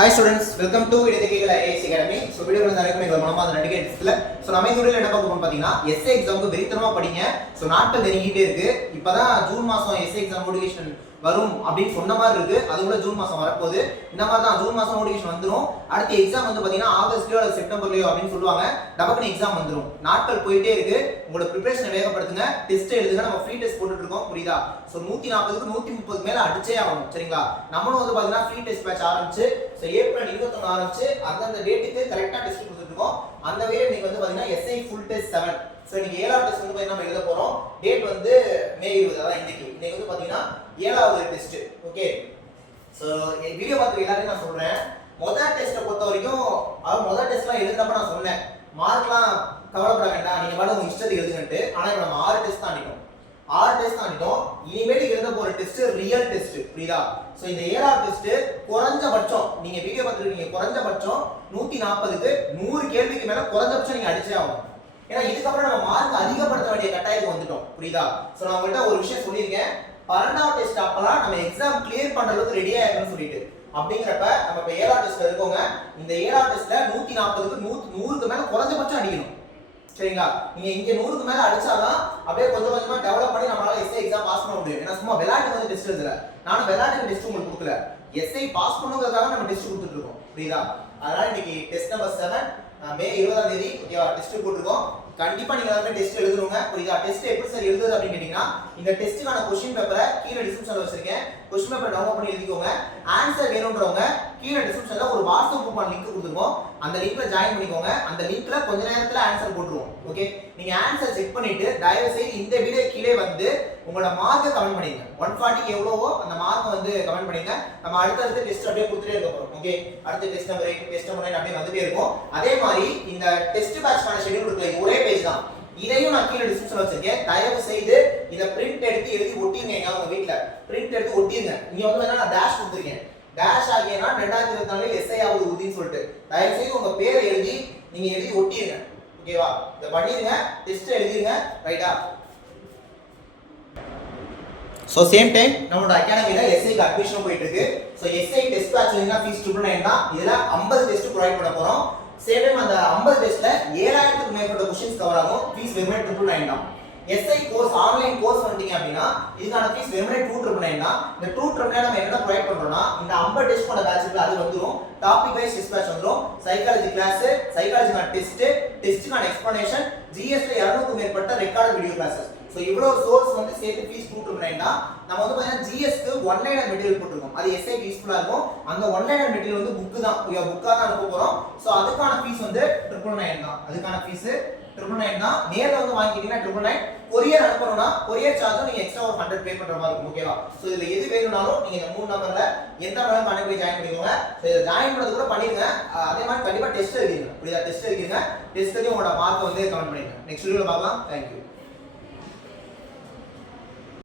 Hi students, welcome to Idithikala IAS Academy. So video வந்து நிறைய பேர் மனமா அந்த நடிகை டிஸ்ப்ளே. சோ நம்ம இந்த வீடியோல என்ன பார்க்க போறோம் பாத்தீங்கன்னா எஸ்ஏ எக்ஸாம்க்கு வெறித்தனமா படிங்க. சோ நாட்கள் நெருங்கிட்டே இருக்கு. இப்பதான் ஜூன் மாசம் எஸ்ஏ எக்ஸாம் நோட்டிஃபிகேஷன் வரும் அப்படினு சொன்ன மாதிரி இருக்கு. அதுக்குள்ள ஜூன் மாசம் வரப்போகுது. இந்த மாதிரி தான் ஜூன் மாசம் நோட்டிஃபிகேஷன் வந்துரும். அடுத்து எக்ஸாம் வந்து பாத்தீங்கன்னா ஆகஸ்ட்லயோ அல்லது செப்டம்பர்லயோ அப்படினு சொல்லுவாங்க. டபக்குனு எக்ஸாம் வந்துரும். நாட்கள் போயிட்டே இருக்கு. உங்களோட பிரிபரேஷனை வேகப்படுத்துங்க. டெஸ்ட் எழுதுங்க. நம்ம ஃப்ரீ டெஸ்ட் போட்டுட்டு இருக்கோம். புரியுதா? சோ 140க்கு 130 மேல அடிச்சே ஆகணும். சரிங்களா? நம்மளும் வந்து பாத்தீங்கன்னா ஃப்ரீ டெஸ்ட் பேட்ச் ஆரம்பிச்சு சோ ஏப்ரல் 21 ஆரம்பிச்சு அந்த டேட்டுக்கு கரெக்ட்டா டெஸ்ட் கொடுத்துட்டு இருக்கோம். அந்த வேளை நீங்க வந்து பாத்தீங்கன்னா எஸ்ஐ ஃபுல் டெஸ்ட் 7 சோ நீங்க 7வது டெஸ்ட் வந்து பாத்தீங்கன்னா நம்ம எழுத போறோம். டேட் வந்து மே 20 அதான் இன்னைக்கு வந்து பாத்தீங்கன்னா 7வது டெஸ்ட். ஓகே. சோ வீடியோ பார்த்து எல்லாரையும் நான் சொல்றேன். முதல் டெஸ்ட்டை பொறுத்த வரைக்கும் முதல் டெஸ்ட்லாம் எழுதுறப்ப நான் சொன்னேன் மார்க்லாம் கவலைப்பட வேண்டாம் நீங்க பாட்டு உங்க இஷ்டத்துக்கு எழுதுங்கன்ட்டு. ஆனா இப்போ நம்ம 6 டெஸ்ட் தாண்டிட்டோம். 6 டெஸ்ட் தாண்டிட்டோம். இனிமேல் எழுத போற டெஸ்ட் ரியல் டெஸ்ட். புரியுதா? சோ இந்த 7வது டெஸ்ட் குறைஞ்சபட்சம் நீங்க வீடியோ பார்த்துருக்கீங்க குறைஞ்சபட்சம் 140க்கு 100 கேள்விக்கு மேல குறைஞ்சபட்சம் நீங்க அடிச்சே ஆகணும். ஏன்னா இதுக்கப்புறம் நம்ம மார்க் அதிகப்படுத்த வேண்டிய கட்டாயத்துக்கு வந்துட்டோம். புரியுதா? சோ நான் உங்கள்கிட்ட ஒரு விஷயம் சொல்லியிருக்கேன். 12வது டெஸ்ட் அப்பலாம் நம்ம எக்ஸாம் கிளியர் பண்ற அளவுக்கு ரெடியா இருக்கணும்னு சொல்லிட்டு அப்படிங்கறப்ப நம்ம இப்ப 7வது டெஸ்ட்ல இருக்கோங்க. இந்த 7வது டெஸ்ட்ல 140க்கு 100க்கு மேல குறைஞ்சபட்சம் அடிக்கணும். சரிங்களா? நீங்க இங்க 100க்கு மேல அடிச்சாதான் அப்படியே கொஞ்சம் கொஞ்சமா டெவலப் பண்ணி நம்மளால எஸ்ஏ எக்ஸாம் பாஸ் பண்ண முடியும். ஏன்னா சும்மா விளையாட்டு வந்து டெஸ்ட் எழுதல. நானும் விளையாட்டுக்கு டெஸ்ட் உங்களுக்கு கொடுக்கல. எஸ்ஏ பாஸ் பண்ணுங்கிறதுக்காக நம்ம டெஸ்ட் கொடுத்துட்டு இருக்கோம். புரியுதா? அதனால இன்னைக்கு டெஸ்ட் நம்பர் 7 மே 20ஆம் தேதி ஓகேவா டெஸ்ட் போட்டுருக்கோம். கண்டிப்பா நீங்க எல்லாரும் டெஸ்ட் எழுதுறீங்க. புரியுதா? டெஸ்ட் எப்படி சார் எழுதுறது அப்படினு கேட்டிங்கன்னா இந்த டெஸ்ட்கான क्वेश्चन பேப்பரை கீழ டிஸ்கிரிப்ஷன்ல வச்சிருக்கேன். क्वेश्चन பேப்பர் டவுன்லோட் பண்ணி எழுதிக்கோங்க. ஆன்சர் வேணும்ன்றவங்க கீழ டிஸ்கிரிப்ஷன்ல ஒரு வாட்ஸ்அப் குரூப் லிங்க் கொடுத்துருக்கோம். அந்த லிங்க்ல ஜாயின் பண்ணிக்கோங்க. அந்த லிங்க்ல கொஞ்ச நேரத்துல ஆன்சர் போட்டுருவோம். ஓகே? நீங்க ஆன்சர் செக் பண்ணிட்டு தயவு செய்து இந்த வீடியோ கீழே வந்து உங்களோட மார்க்க கமெண்ட் பண்ணுங்க. 140 எவ்வளவோ அந்த மார்க்க வந்து கமெண்ட் பண்ணுங்க. நம்ம அடுத்த டெஸ்ட் அப்படியே கொடுத்துட்டே இருக்க போறோம். ஓகே? அடுத்த டெஸ்ட் நம்பர் 8 டெஸ்ட் நம்பர் 9 அப்படியே வந்துட்டே இருக்கும். அதே மாதிரி இந்த டெஸ்ட் பேட்ச்கான ஷெட்யூல் இருக்குல ஒரே பேஜ் தான். இதையும் நான் கீழ டிஸ்கிரிப்ஷன்ல வச்சிருக்கேன். தயவு செய்து இத பிரிண்ட் எடுத்து எழுதி ஒட்டிருங்க. உங்க வீட்ல பிரிண்ட் எடுத்து ஒட்டிருங்க. இங்க வந்து வேணா நான் டேஷ் கொடுத்திருக்கேன். டேஷ் ஆகியனா 2024 எஸ்ஐ ஆவது உறுதின்னு சொல்லிட்டு தயவு செய்து உங்க பேரை எழுதி நீங்க எழுதி ஒட்டிருங்க. ஓகேவா? இத பண்ணிருங்க. டெஸ்ட் எழுதிருங்க. ரைட்டா? சோ சேம் டைம் நம்மளோட அகாடமில எஸ்ஐக்கு அட்மிஷன் போயிட்டு இருக்கு. சோ எஸ்ஐ டெஸ்ட் பேட்ச்ல ஃபீஸ் 999 தான். இதுல 50 டெஸ்ட் ப்ரொவைட் பண்ண போறோம். சேம் டைம் அந்த 50 டெஸ்ட்ல 7000க்கு மேற்பட்ட क्वेश्चंस கவர் ஆகும். ஃபீஸ் வெறும் 999 தான். எஸ்ஐ கோர்ஸ் ஆன்லைன் கோர்ஸ் வந்துட்டீங்க அப்படினா இதுக்கான ஃபீஸ் வெறும் 2999 தான். இந்த 2999 நம்ம என்ன ப்ரொவைட் பண்றோம்னா இந்த 50 டெஸ்ட் போன பேட்ச்ல அது வந்துரும். டாபிக் வைஸ் டெஸ்ட் பேட்ச் வந்துரும். சைக்காலஜி கிளாஸ், சைக்காலஜிக்கான டெஸ்ட், டெஸ்ட்கான எக்ஸ்பிளனேஷன், ஜிஎஸ்ல 200க்கு மேற்பட்ட ரெக்கார்ட் வீடியோ கிளாसेस. சோ இவ்வளவு சோர்ஸ் வந்து சேர்த்து ஃபீஸ் 229 தான். நம்ம வந்து பாத்தீங்கன்னா ஜிஎஸ்க்கு ஒன்லைனர் மெட்டீரியல் போட்டுருக்கோம். அது எஸ்ஐக்கு யூஸ்ஃபுல்லா இருக்கும். அந்த ஒன்லைனர் மெட்டீரியல் வந்து புக் தான். புக்கா தான் அனுப்ப போறோம். சோ அதுக்கான ஃபீஸ் வந்து 999 தான். அதுக்கான ஃபீஸ் 999 தான். நேர்ல வந்து வாங்கிட்டீங்கன்னா 999. கொரியர் அனுப்பணும்னா கொரியர் சார்ஜ் நீங்க எக்ஸ்ட்ரா ஒரு 100 பே பண்ற மாதிரி இருக்கும். ஓகேவா? சோ இதுல எது வேணும்னாலும் நீங்க இந்த 3 நம்பர்ல எந்த நம்பர்ல பண்ணி போய் ஜாயின் பண்ணிக்கோங்க. சோ இத ஜாயின் பண்ணது கூட பண்ணிருங்க. அதே மாதிரி கண்டிப்பா டெஸ்ட் எழுதிருங்க. புரியுதா? டெஸ்ட் எழுதிருங்க. டெஸ்ட் எழுதி உங்களோட மார்க் வந்து கமெண்ட் பண்ணிடுங்க. நெக்ஸ்ட் வீடியோல பார்க்கலாம். Thank you.